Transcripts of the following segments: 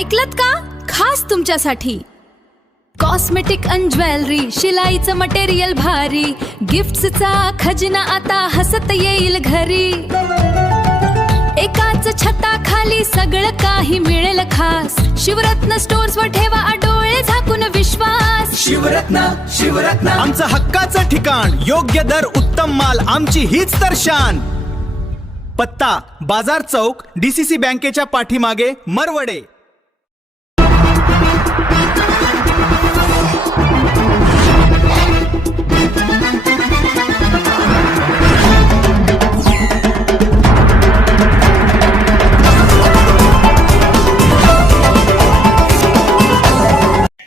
ऐकलत का? खास तुमच्यासाठी कॉस्मेटिक अन ज्वेलरी, शिलाईचं मटेरियल भारी, गिफ्ट्सचा खजिना आता हसत येईल घरी. एकाच छताखाली सगळं काही मिळेल खास. शिवरत्न स्टोर्स वर ठेवा डोळे झाकून विश्वास. शिवरत्न आमचं हक्काचं ठिकाण, योग्य दर, उत्तम माल, आमची हीच तर शान. पत्ता बाजार चौक, DCC बँकेच्या पाठीमागे, मरवडे.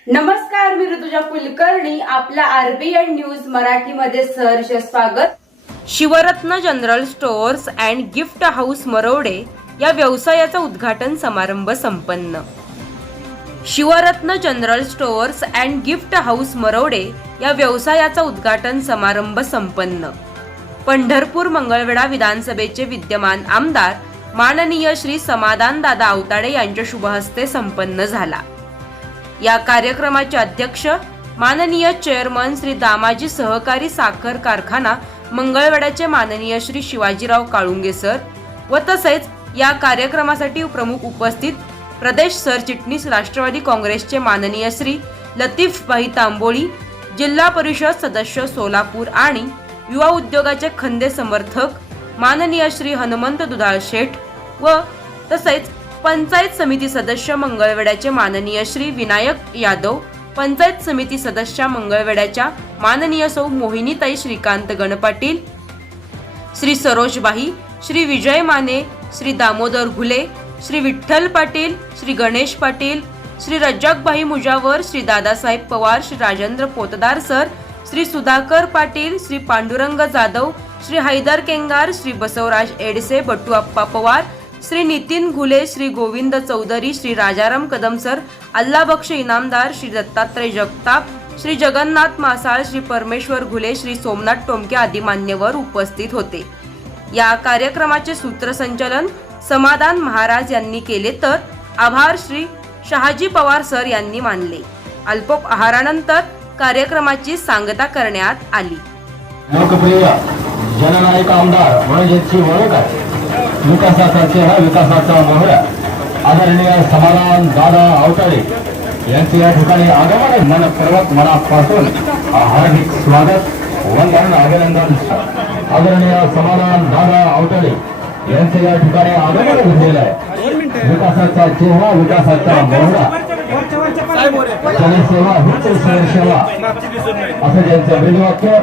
नमस्कार, मी ऋतुजा कुलकर्णी. आपल्या RBN न्यूज मराठीमध्ये सहर्ष स्वागत. Shivratna general stores and gift house Marwade या व्यवसायाचा उद्घाटन समारंभ संपन्न. Shivratna general stores and gift house Marwade या व्यवसायाचा उद्घाटन समारंभ संपन्न. पंढरपूर मंगळवेढा विधानसभेचे विद्यमान आमदार माननीय श्री समाधानदादा आवताडे यांच्या शुभहस्ते संपन्न झाला. या कार्यक्रमाचे अध्यक्ष माननीय चेअरमन श्री दामाजी सहकारी साखर कारखाना मंगळवेढ्याचे माननीय श्री शिवाजीराव काळुंगे सर व तसेच या कार्यक्रमासाठी प्रमुख उपस्थित प्रदेश सरचिटणीस राष्ट्रवादी काँग्रेसचे माननीय श्री लतीफ भाई तांबोळी, जिल्हा परिषद सदस्य सोलापूर आणि युवा उद्योगाचे खंदे समर्थक माननीय श्री हनुमंत दुधाळ शेठ व तसेच पंचायत समिती सदस्य मंगळवेढ्याचे माननीय श्री विनायक यादव, पंचायत समिती सदस्य मंगळवेढ्याच्या माननीय सौ मोहिनीताई श्रीकांत गणपाटील, श्री सरोजबाई, श्री विजय माने, श्री दामोदर घुले, श्री विठ्ठल पाटील, श्री गणेश पाटील, श्री रज्जाकबाई मुजावर, श्री दादासाहेब पवार, श्री राजेंद्र पोतदार सर, श्री सुधाकर पाटील, श्री पांडुरंग जाधव, श्री हैदर केंगार, श्री बसवराज एडसे, बट्टू अप्पा पवार, श्री नितीन घुले, श्री गोविंद चौधरी, श्री राजाराम कदम सर, अल्लाबक्ष इनामदार, श्री दत्तात्रय जगताप, श्री जगन्नाथ मासाळ, श्री परमेश्वर घुले, श्री सोमनाथ टोमके आदी मान्यवर उपस्थित होते. या कार्यक्रमाचे सूत्रसंचालन समाधान महाराज यांनी केले तर आभार श्री शहाजी पवार सर यांनी मानले. अल्पोपहारानंतर कार्यक्रमाची सांगता करण्यात आली. लोकप्रिय जननायक आमदार म्हणजेची ओळख आहे, विकासाचा चेहरा, विकासाचा मोहरा आदरणीय समाधान दादा आवताडे यांचे या ठिकाणी आगमन मनपूर्वक मनापासून हार्दिक स्वागत, वंदन, अभिनंदन. आदरणीय समाधान दादा आवताडे यांचे या ठिकाणी आगमन झालेलं आहे. विकासाचा चेहरा, विकासाचा मोहरा, जनसेवा हीच सेवा असं ज्यांचं ब्रीदवाक्य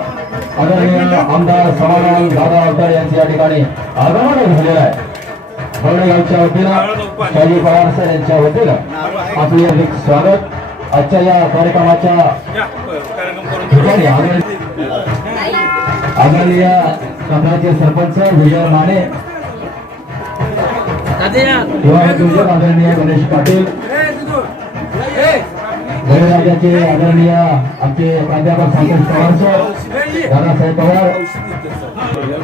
आदरणीय आमदार समाधान दादा आवताडे यांचे या ठिकाणी आगमन झालेलं आहे. बरडेगावच्या वतीनं, शाजी पवार सर यांच्या वतीनं आपले हार्दिक स्वागत. आजच्या या कार्यक्रमाच्या ठिकाणी आदरणीय कंधारचे सरपंच विजय माने, आदरणीय गणेश पाटील, बळीराजाचे आदरणीय आमचे प्राध्यापक संतोष पवार सर, दादासाहेब पवार,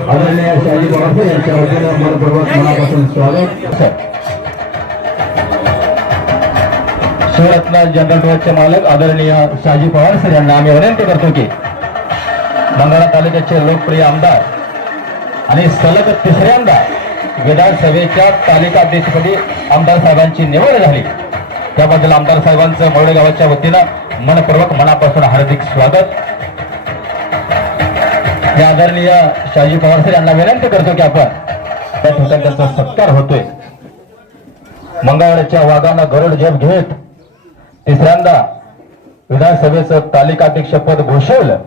आदरणीय शाजी पवार सर यांच्या वतीनं मनपूर्वक मनापासून स्वागत. शिवरत्न जनरल स्टोअर्सचे मालक आदरणीय शाजी पवार सर यांना आम्ही विनंती करतो की मंगळा तालुक्याचे लोकप्रिय आमदार आणि सलग तिसऱ्यांदा विधानसभेच्या तालिकाध्यक्षपदी आमदार साहेबांची निवड झाली, त्याबद्दल आमदार साहेबांचं मरवडे गावाच्या वतीनं मनपूर्वक मनापासून हार्दिक स्वागत. या आदरणीय शाजी पवार सर यांना विनंती करतो की आपण त्या ठिकाणी त्यांचा सत्कार होतोय. मंगळवारच्या वाघानं गरुड झेप घेत तिसऱ्यांदा विधानसभेचं तालिकाध्यक्षपद घोषवलं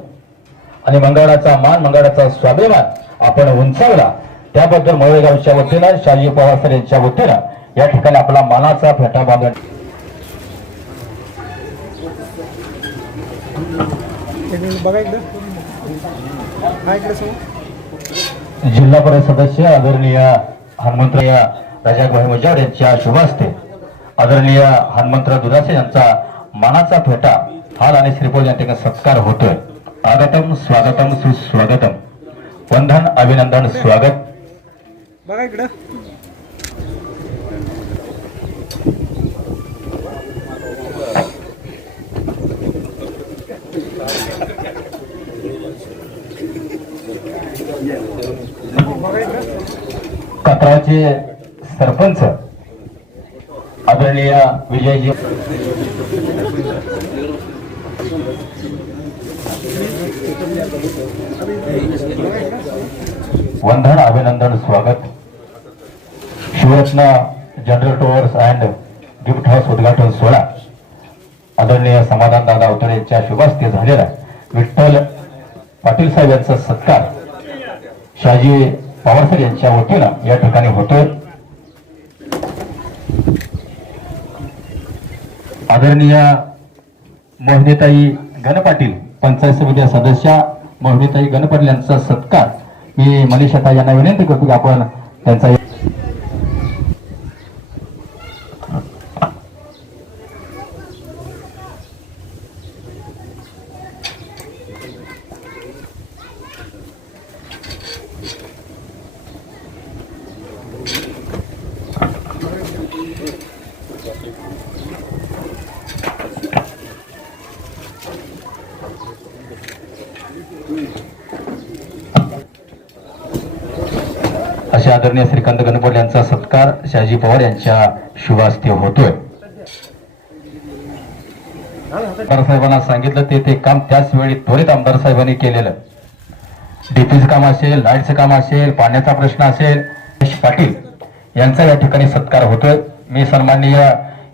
आणि मंगळवारचा मान, मंगळवारचा स्वाभिमान आपण उंचावला, त्याबद्दल मरवडे गावच्या वतीनं शाजी पवार सर यांच्या वतीनं या ठिकाणी आपला मानाचा फेटा बांधला. जिल्हा परिषद सदस्य आदरणीय हनुमंतराव राजाभाई मुजावर यांच्या शुभहस्ते आदरणीय हनुमंतराव दुधासे यांचा मानाचा फेटा, हार आणि श्रीफळ या ठिकाणी सत्कार होतोय. आगतम स्वागतम सुस्वागतम, वंदन, अभिनंदन, स्वागत. बघा इकडं कत्राचे सरपंच आदरणीय विजयजी वंदन अभिनंदन स्वागत. Shivratna general stores and gift house उद्घाटन सोहळा आदरणीय समाधान दादा अवतडे यांच्या शुभास्ते झालेला विठ्ठल पाटील साहेब यांचा सत्कार शहाजी पवार यांच्या वतीनं या ठिकाणी होतोय. आदरणीय मोहिनीताई गणपाटील पंचायत समिती सदस्य मोहिनीताई गणपाटील यांचा सत्कार मी मनीषाताई यांना विनंती करतो की आपण त्यांचा अशा आदरणीय श्रीकांत गणपत यांचा सत्कार शहाजी पवार यांच्या शुभास्ते होतोय. आमदार साहेबांना सांगितलं ते काम त्याच वेळी त्वरित आमदार साहेबांनी केलेलं. डीपीचं काम असेल, लाईटचं काम असेल, पाण्याचा प्रश्न असेल, पाटील यांचा या ठिकाणी सत्कार होतोय. मी सन्माननीय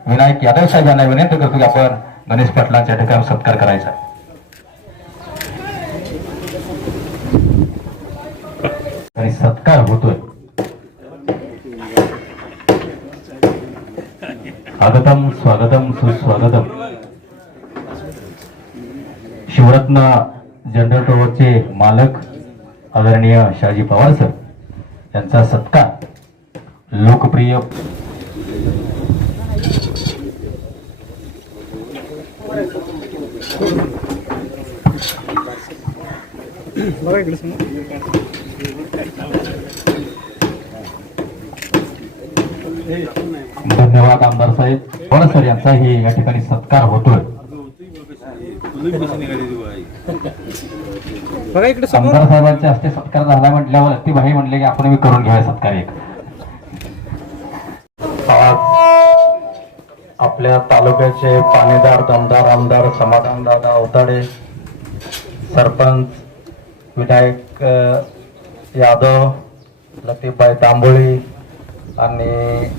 विनायक यादव साहेब यांना विनंती करतो की आपण गणेश पाटलांच्या ठिकाणी सत्कार करायचा. आणि सत्कार होतोय. स्वागतम स्वागतम सुस्वागतम. शिवरत्न जनरल स्टोअरचे मालक आदरणीय शहाजी पवार सर यांचा सत्कार लोकप्रिय धन्यवाद आमदार साहेब पवार सर यांचाही या ठिकाणी सत्कार होतोय. आमदार साहेबांच्या हस्ते सत्कार झाला म्हटल्यावर ती भाई म्हणले की आपण मी करून घ्यावा सत्कार एक. आज आपल्या तालुक्याचे पाणीदार दमदार आमदार समाधान दादा अवताडे, सरपंच विनायक यादव, लतीफबाई तांबोळी आणि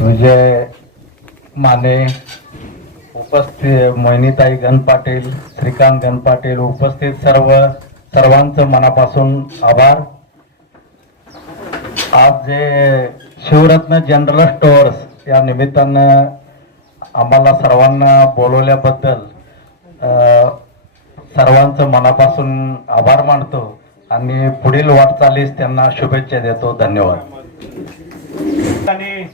विजय माने उपस्थित, मोहिनीताई गणपाटील, श्रीकांत गणपाटील उपस्थित सर्वांचं मनापासून आभार. आज जे शिवरत्न जनरल स्टोअर्स या निमित्तानं आम्हाला सर्वांना बोलवल्याबद्दल सर्वांचं मनापासून आभार मानतो आणि पुढील वाटचालीस त्यांना शुभेच्छा देतो. धन्यवाद. आणि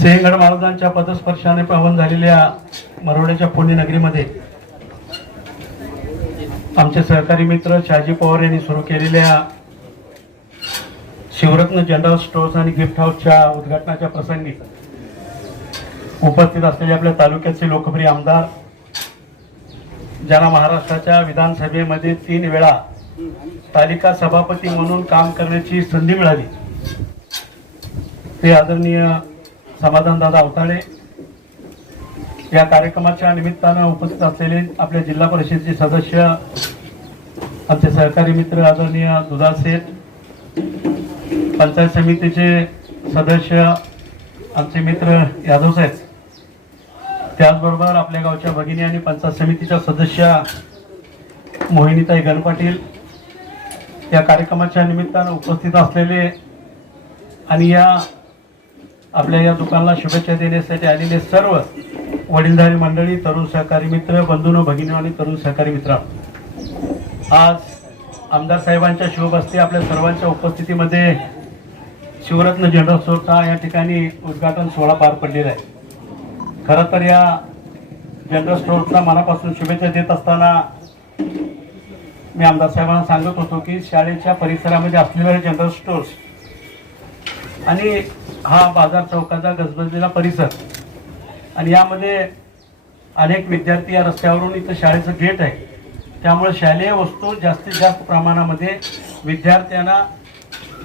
सिंहगड महाराजांच्या पदस्पर्शाने पावन झालेल्या मरोड्याच्या पुण्यनगरीमध्ये आमचे सहकारी मित्र शहाजी पवार यांनी सुरू केलेल्या शिवरत्न जनरल स्टोअर्स आणि गिफ्ट हाऊसच्या उद्घाटनाच्या प्रसंगी उपस्थित असलेले आपल्या तालुक्याचे लोकप्रिय आमदार, ज्यांना महाराष्ट्राच्या विधानसभेमध्ये 3 वेळा तालिका सभापती म्हणून काम करण्याची संधी मिळाली, ते आदरणीय समाधानदादा अवताडे. या कार्यक्रमाच्या निमित्तानं उपस्थित असलेले आपल्या जिल्हा परिषदेचे सदस्य, आमचे सहकारी मित्र आदरणीय दुधाळ सेठ, पंचायत समितीचे सदस्य आमचे मित्र यादव साहेब, त्याचबरोबर आपल्या गावच्या भगिनी आणि पंचायत समितीच्या सदस्य मोहिनीताई गणपाटील, या कार्यक्रमाच्या निमित्तानं उपस्थित असलेले आणि या आपल्या या दुकानाला शुभेच्छा देण्यासाठी आलेले सर्व वडीलधारी मंडळी, तरुण सहकारी मित्र, बंधूंनो, भगिनी आणि तरुण सहकारी मित्र, आज आमदार साहेबांच्या शुभहस्ते आपल्या सर्वांच्या उपस्थितीमध्ये शिवरत्न जनरल स्टोअरचा या ठिकाणी उद्घाटन सोहळा पार पडलेला आहे. खरं तर या जनरल स्टोअरचा मनापासून शुभेच्छा देत असताना मी आमदार साहेबांना सांगत होतो की शाळेच्या परिसरामध्ये असलेले जनरल स्टोअर्स आणि हा बाजार चौकाचा गजबजलेला परिसर आणि यामध्ये अनेक विद्यार्थी या रस्त्यावरून इथं शाळेचं गेट आहे, त्यामुळे शालेय वस्तू जास्तीत जास्त प्रमाणामध्ये विद्यार्थ्यांना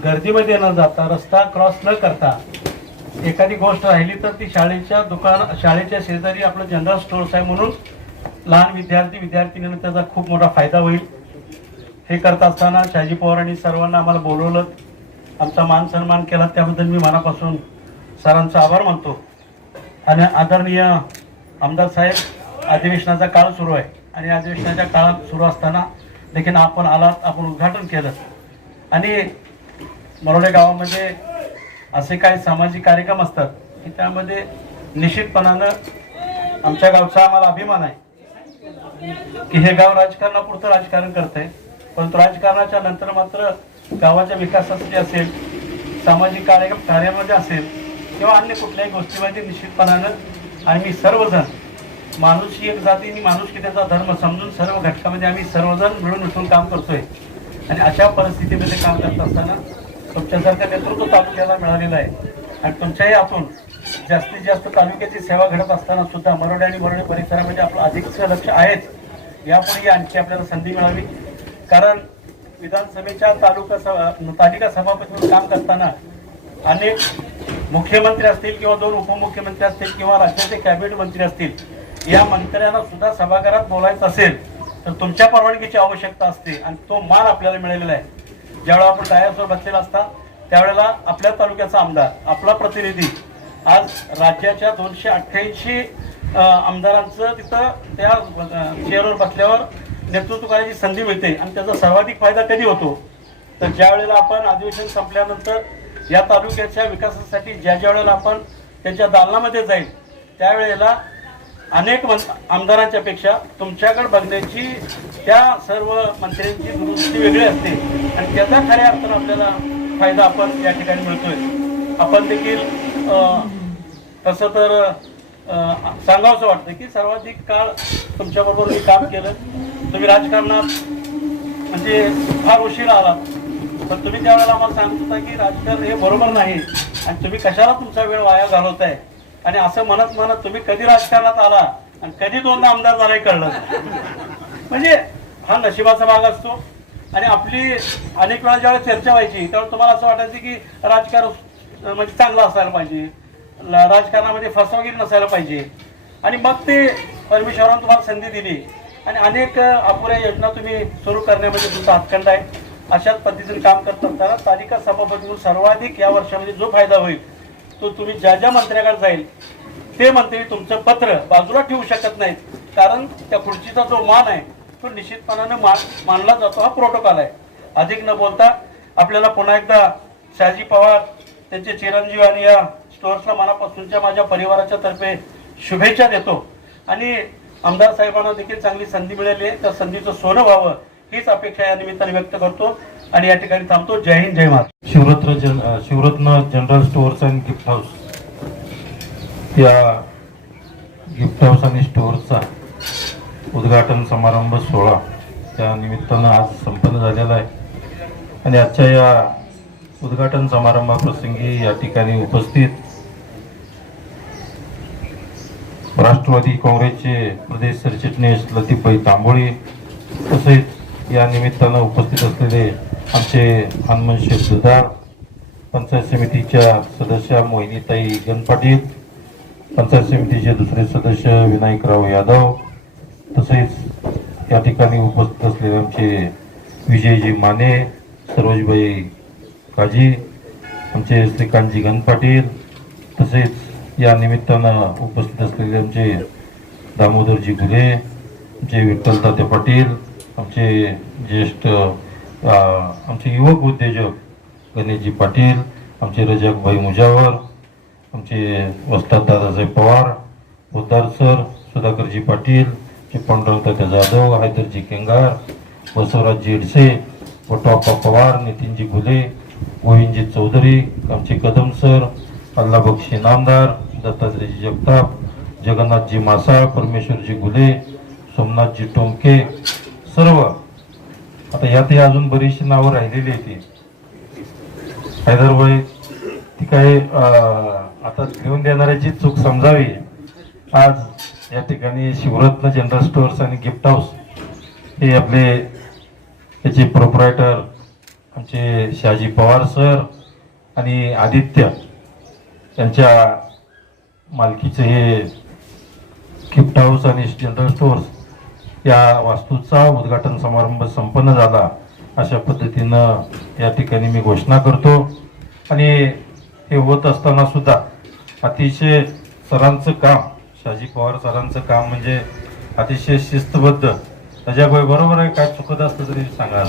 गर्दीमध्ये न जाता, रस्ता क्रॉस न करता एखादी गोष्ट राहिली तर ती शाळेच्या शेजारी आपलं जनरल स्टोअर्स आहे म्हणून लहान विद्यार्थ्यांना त्याचा खूप मोठा फायदा होईल. हे करत असताना शहाजी पवारांनी सर्वांना आम्हाला बोलवलं, आमचा मान सन्मान केला, त्याबद्दल मी मनापासून सरांचा आभार मानतो. आणि आदरणीय आमदार साहेब, अधिवेशनाचा काळ सुरू आहे आणि अधिवेशनाच्या काळात सुरू असताना देखील आपण आलात, आपण उद्घाटन केलं. आणि मरोडे गावामध्ये असे काही सामाजिक कार्यक्रम असतात की त्यामध्ये निश्चितपणानं आमच्या गावचा आम्हाला अभिमान आहे की हे गाव राजकारणापुरतं राजकारण करत आहे, परंतु राजकारणाच्या नंतर मात्र गावाच्या विकासासाठी असेल, सामाजिक कार्यामध्ये असेल किंवा अन्य कुठल्याही गोष्टीमध्ये निश्चितपणानं आम्ही सर्वजण माणूस ही एक जाती आणि माणूस की त्याचा धर्म समजून सर्व घटकामध्ये आम्ही सर्वजण मिळून मिसळून काम करतोय. आणि अशा परिस्थितीमध्ये काम करत असताना तुमच्यासारखं नेतृत्व तालुक्याला मिळालेलं आहे आणि तुमच्याही हातून जास्तीत जास्त तालुक्याची सेवा घडत असताना सुद्धा मरोडे आणि मरोडे परिसरामध्ये आपलं अधिकचं लक्ष आहेच. यापुढे आणखी आपल्याला संधी मिळावी, कारण विधानसभेच्या तालिका सभापती म्हणून काम करताना अनेक मुख्यमंत्री असतील किंवा 2 उपमुख्यमंत्री असतील किंवा राज्याचे कॅबिनेट मंत्री असतील, या मंत्र्यांना सुद्धा सभागृहात बोलायचं असेल तर तुमच्या परवानगीची आवश्यकता असते आणि तो मान आपल्याला मिळालेला आहे. ज्यावेळेला आपण डायसवर बसलेला असता त्यावेळेला आपल्या तालुक्याचा आमदार, आपला प्रतिनिधी आज राज्याच्या 288 आमदारांचं तिथं त्या चेअरवर बसल्यावर नेतृत्व करायची संधी मिळते. आणि त्याचा सर्वाधिक फायदा कधी होतो तर ज्या वेळेला आपण अधिवेशन संपल्यानंतर या तालुक्याच्या विकासासाठी ज्या वेळेला आपण त्यांच्या दालनामध्ये जाईल त्यावेळेला अनेक आमदारांच्या पेक्षा तुमच्याकडे बघण्याची त्या सर्व मंत्र्यांची दृष्टी वेगळी असते आणि त्याचा खऱ्या अर्थानं आपल्याला फायदा आपण या ठिकाणी मिळतोय. आपण देखील तसं तर सांगावंसं वाटतं की सर्वाधिक काळ तुमच्याबरोबर मी काम केलं. तुम्ही राजकारणात म्हणजे फार उशीर आलात, पण तुम्ही त्यावेळेला आम्हाला सांगत होता की राजकारण हे बरोबर नाही आणि तुम्ही कशाला तुमचा वेळ वाया घालवताय. आणि असं म्हणत तुम्ही कधी राजकारणात आला आणि कधी 2दा आमदार झालाय कळलं. म्हणजे हा नशिबाचा भाग असतो. आणि आपली अनेक वेळा ज्यावेळेस चर्चा व्हायची त्यावेळेस तुम्हाला असं वाटायचं की राजकारण म्हणजे चांगलं असायला पाहिजे, राजकारणामध्ये फसवगिरी नसायला पाहिजे. आणि मग ते परमेश्वरानं तुम्हाला संधी दिली आणि अनेक अपुऱ्या योजना तुम्ही सुरू करण्यामध्ये तुमचा हातखंड आहे. अशाच पद्धतीने काम करत असताना तालिका सभापती म्हणून सर्वाधिक या वर्षामध्ये जो फायदा होईल तो तुम्ही ज्या मंत्र्याकडे जाईल ते मंत्री तुमचं पत्र बाजूला ठेवू शकत नाहीत, कारण त्या खुर्चीचा जो मान आहे तो निश्चितपणानं मानला जातो. हा प्रोटोकॉल आहे. अधिक न बोलता आपल्याला पुन्हा एकदा शहाजी पवार त्यांचे चिरंजीव आणि या स्टोअर्सला मनापासूनच्या माझ्या परिवाराच्या तर्फे शुभेच्छा देतो. आणि आमदार साहेबांना देखील चांगली संधी मिळाली आहे, त्या संधीचं सोनं व्हावं हीच अपेक्षा या निमित्ताने व्यक्त करतो आणि या ठिकाणी थांबतो. जय हिंद, जय Maharashtra. Shivratna general stores and gift house या गिफ्ट हाऊस आणि स्टोअर्सचा उद्घाटन समारंभ सोहळा त्या निमित्तानं आज संपन्न झालेला आहे. आणि आजच्या या उद्घाटन समारंभाप्रसंगी या ठिकाणी उपस्थित राष्ट्रवादी काँग्रेसचे प्रदेश सरचिटणीस लतीफभाई तांबोळी, तसेच या निमित्तानं उपस्थित असलेले आमचे हनुमान शेठ दुधाळ, पंचायत समितीच्या सदस्या मोहिनीताई गणपाटील, पंचायत समितीचे दुसरे सदस्य विनायकराव यादव, तसेच या ठिकाणी उपस्थित असलेले आमचे विजयजी माने, सरोजबाई काजी, आमचे श्रीकांतजी गणपाटील, तसेच या निमित्तानं उपस्थित असलेले आमचे दामोदरजी गुले, आमचे विठ्ठलतात्या पाटील, आमचे ज्येष्ठ आमचे युवक उद्योजक गणेशजी पाटील, आमचे रजाकभाई मुजावर, आमचे वस्ताद दादासाहेब पवार, पोद्दार सर, सुधाकरजी पाटील, पांडुरंगतात्या जाधव, हैदरजी केंगार, बसवराजजी इडसे, वटवाप्पा पवार, नितीनजी घुले, गोविंदजी चौधरी, आमचे कदम सर, अल्लाबक्षी नामदार, दत्तात्रयजी जगताप, जगन्नाथजी मासाळ, परमेश्वरजी घुले, सोमनाथजी टोमके, सर्व. आता यातही अजून बरीचशी नावं राहिलेली आहेत. हैदरभाई ती काही आता घेऊन देणाऱ्याची चूक समजावी. आज या ठिकाणी शिवरत्न जनरल स्टोअर्स आणि गिफ्ट हाऊस हे आपले त्याचे प्रोप्रायटर आमचे शहाजी पवार सर आणि आदित्य यांच्या मालकीचे हे गिफ्ट हाऊस आणि जनरल स्टोअर्स या वास्तूचा उद्घाटन समारंभ संपन्न झाला अशा पद्धतीनं या ठिकाणी मी घोषणा करतो. आणि हे होत असताना सुद्धा अतिशय सरांचं काम, शहाजी पवार सरांचं काम म्हणजे अतिशय शिस्तबद्ध. त्याच्यामुळे बरोबर आहे, काय चुकत असतं तरी सांगा.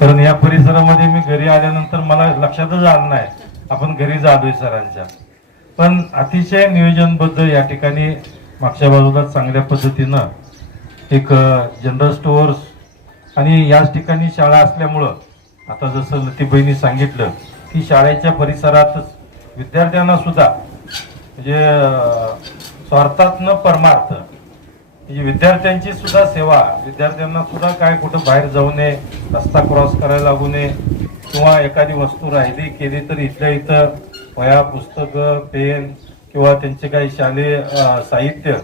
कारण या परिसरामध्ये मी घरी आल्यानंतर मला लक्षातच आलं नाही आपण घरी जालोय सरांच्या. पण अतिशय नियोजनबद्ध या ठिकाणी मागच्या बाजूला चांगल्या पद्धतीनं एक जनरल स्टोअर्स आणि याच ठिकाणी शाळा असल्यामुळं आता जसं लतीबाईंनी सांगितलं की शाळेच्या परिसरातच विद्यार्थ्यांना सुद्धा म्हणजे स्वार्थात न परमार्थ, म्हणजे विद्यार्थ्यांची सुद्धा सेवा, विद्यार्थ्यांना सुद्धा काय कुठं बाहेर जाऊ नये, रस्ता क्रॉस करायला लागू नये किंवा एखादी वस्तू राहिली केली तर इथल्या इथं वह्या, पुस्तकं, पेन किंवा त्यांचे काही शालेय साहित्य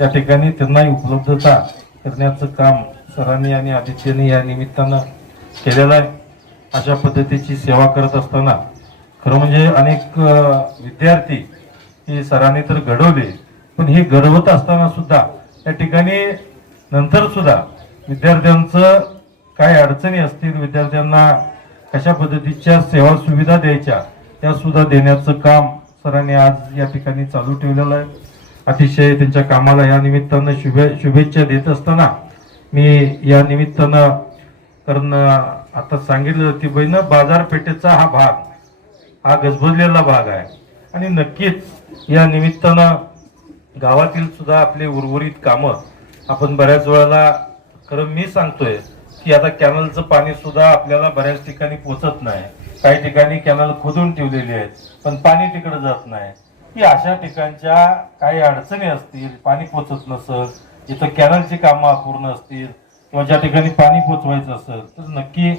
या ठिकाणी त्यांनाही उपलब्धता करण्याचं काम सरांनी आणि आदित्यने या निमित्तानं केलेलं आहे. अशा पद्धतीची सेवा करत असताना खरं म्हणजे अनेक विद्यार्थी हे सरांनी तर घडवले, पण हे घडवत असताना सुद्धा या ठिकाणी नंतर सुद्धा विद्यार्थ्यांचं काय अडचणी असतील, विद्यार्थ्यांना कशा पद्धतीच्या सेवा सुविधा द्यायच्या त्या सुद्धा देण्याचं काम सरांनी आज या ठिकाणी चालू ठेवलेलं आहे. अतिशय त्यांच्या कामाला या निमित्तानं शुभेच्छा देत असताना मी या निमित्तानं, कारण आता सांगितलं की बहिण बाजारपेठेचा हा भाग हा गजबजलेला भाग आहे आणि नक्कीच या निमित्तानं गावातील सुद्धा आपले उर्वरित कामं आपण बऱ्याच वेळेला, खरं मी सांगतोय की आता कॅनलचं पाणी सुद्धा आपल्याला बऱ्याच ठिकाणी पोचत नाही, काही ठिकाणी कॅनल खोदून ठेवलेले आहेत पण पाणी तिकडे जात नाही. की अशा ठिकाणच्या काही अडचणी असतील, पाणी पोचत नसेल, इथं कॅनलची कामं अपूर्ण असतील किंवा ज्या ठिकाणी पाणी पोचवायचं असेल तर नक्की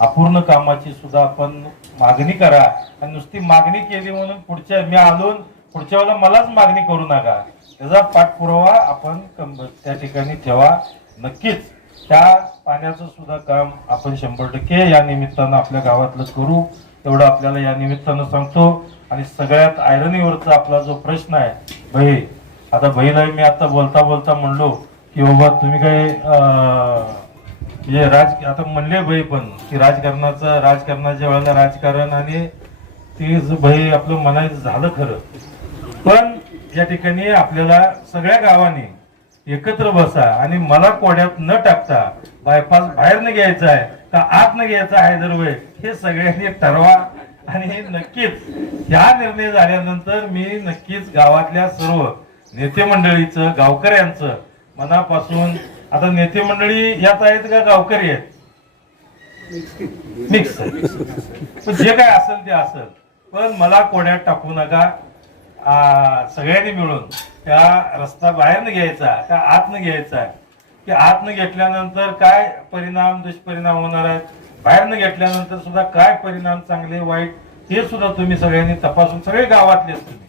अपूर्ण कामाची सुद्धा आपण मागणी करा. आणि नुसती मागणी केली म्हणून मी आलो पुढच्या वेळेला मलाच मागणी करू नका, त्याचा पाठपुरावा आपण त्या ठिकाणी ठेवा. नक्कीच त्या पाण्याचं सुद्धा काम आपण 100% या निमित्तानं आपल्या गावातलं करू, एवढं आपल्याला या निमित्तानं सांगतो. आणि सगळ्यात आयरनीवरचा आपला जो प्रश्न आहे भाई, आता भाईला मी आता बोलता बोलता म्हणलो की बाबा तुम्ही काय आता म्हणले भाई पण की राजकारणाच्या वेळेला राजकारण आणि ती भाई आपलं म्हणायचं झालं खरं. पण या ठिकाणी आपल्याला सगळ्या गावांनी एकत्र बसा आणि मला कोड्यात न टाकता बायपास बाहेर न घ्यायचा आहे का आत न घ्यायचा आहे दरवेळ हे सगळ्यांनी ठरवा. आणि नक्कीच ह्या निर्णय झाल्यानंतर मी नक्कीच गावातल्या सर्व नेते मंडळीचं, गावकऱ्यांचं मनापासून, आता नेते मंडळी यात आहेत का गावकरी आहेत, मिक्स, पण जे काय असेल ते असेल, पण मला कोड्यात टाकू नका. सगळ्यांनी मिळून त्या रस्ता बाहेर न घ्यायचा का आत न घ्यायचा, की आत न घेतल्यानंतर काय परिणाम दुष्परिणाम होणार आहेत, बाहेर न घेतल्यानंतर सुद्धा काय परिणाम चांगले वाईट हे सुद्धा तुम्ही सगळ्यांनी तपासून, सगळे गावातलेच तुम्ही,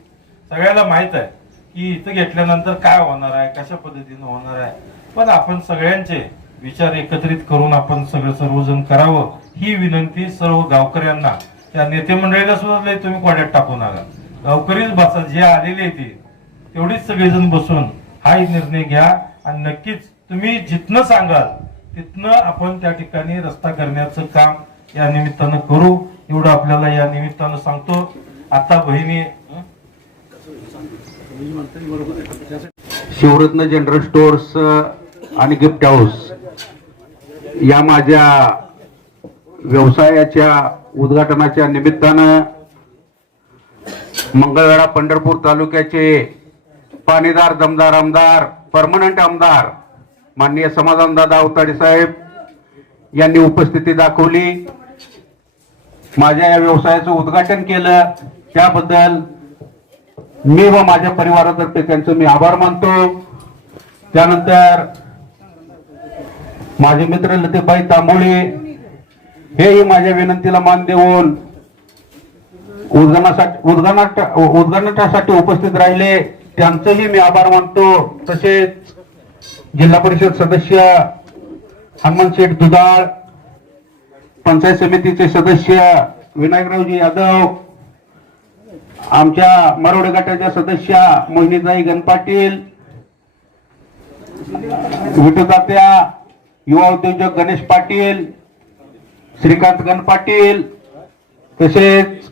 सगळ्याला माहित आहे की इथं घेतल्यानंतर काय होणार आहे, कशा पद्धतीनं होणार आहे. पण आपण सगळ्यांचे विचार एकत्रित करून आपण सर्वजण करावं ही विनंती सर्व गावकऱ्यांना, त्या नेते मंडळीला सुद्धा तुम्ही कोड्यात टाकू नका, गावकरीच बसा, जे आलेले ते तेवढीच सगळेजण बसून हा निर्णय घ्या. आणि नक्कीच तुम्ही जिथनं सांगाल तिथनं आपण त्या ठिकाणी रस्ता करण्याचं काम या निमित्तानं करू, एवढं आपल्याला या निमित्तानं सांगतो. आता बहिणी शिवरत्न जनरल स्टोअर्स आणि गिफ्ट हाऊस या माझ्या व्यवसायाच्या उद्घाटनाच्या निमित्तानं मंगळवेढा पंढरपूर तालुक्याचे पाणीदार दमदार आमदार, परमनंट आमदार माननीय समाधानदादा अवताडे साहेब यांनी उपस्थिती दाखवली, माझ्या या व्यवसायाचं उद्घाटन केलं, त्याबद्दल मी व माझ्या परिवारातर्फे त्यांचं मी आभार मानतो. त्यानंतर माझे मित्र लतीबाई तांबोळे हेही माझ्या विनंतीला मान देऊन उद्घाटनासाठी उपस्थित राहिले, त्यांचंही मी आभार मानतो. तसेच जिल्हा परिषद सदस्य हनुमान शेठ दुधाळ, पंचायत समितीचे सदस्य विनायकरावजी यादव, आमच्या मरोडे गटाच्या सदस्या मोहिनीताई गणपाटील, विठू तात्या, युवा उद्योजक गणेश पाटील, श्रीकांत गणपाटील, तसेच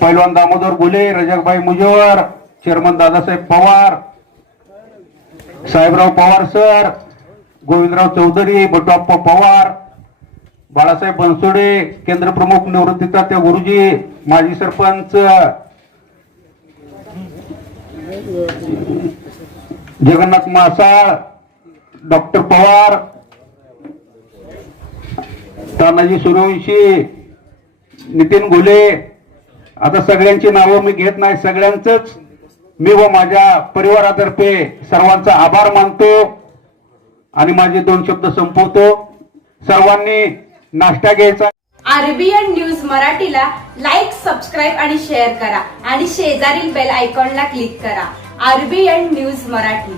पैलवान दामोदर गुले, रजकभाई मुजवर, चेअरमन दादासाहेब पवार, साहेबराव पवार सर, गोविंदराव चौधरी, बटुआप्पा पवार, बाळासाहेब बनसोडे, केंद्र प्रमुख निवृत्ती तात्या गुरुजी, माजी सरपंच जगन्नाथ मासाळ, डॉक्टर पवार, तानाजी सूर्यवंशी, नितीन घुले, आता सगळ्यांची नावं मी घेत नाही. सगळ्यांचंच मी व माझ्या परिवारातर्फे सर्वांचा आभार मानतो आणि माझे 2 शब्द संपवतो. सर्वांनी नाश्ता घ्यायचा. आरबीएन न्यूज मराठीला लाईक, सबस्क्राईब आणि शेअर करा आणि शेजारील बेल आयकॉनला क्लिक करा. RBN news Marathi.